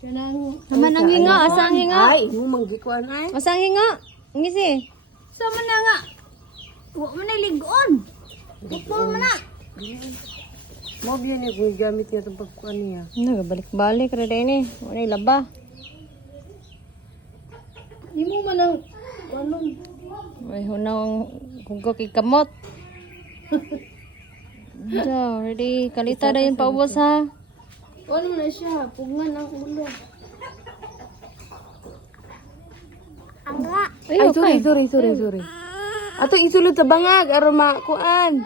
Naman ang hinga, asang hinga. Ay, mo manggikuan ay. Asang hinga. Ngisi. Sama na nga. Huwag mo na ligon. Bukol mo na. Mo biya niya kung gamit niya itong pagkuan niya. Balik-balik rin din eh. Wala yung laba. Hindi mo man ang ano. Ay, hunang hugo kay kamot. So, ready. Kalita na yung paubos ha. Ano na siya? Pugngan ang ulo. Ay, okay. Sorry. Ato isulod sa bangag, aroma kuan.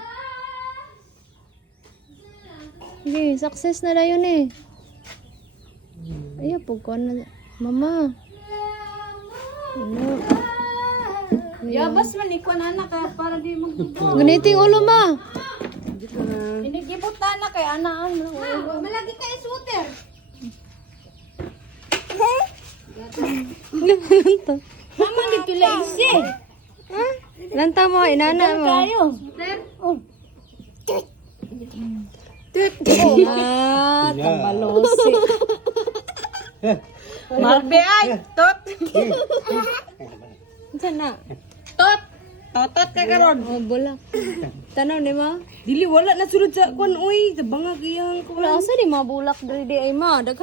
Okay, success na na yun eh. Ay, pagkuhan na. Mama. Ano? Yabas man ikuan anak ka para di magdugo. Ganiting ulo ma. Inigibot na kay anaan. Malagi kayo sweater. Mama dito lang isi. Lanta mo, inana mo. Ah, tambalosi. Marbe ay, tot. Saan na? Tot. Totot ka karon. Oh, bulak. Tanaw ni ma. Dili wala na sulod sa kuan oy, sa bangag iyang kuan. Wala, asa di mabulak diri di ay ma. Daghan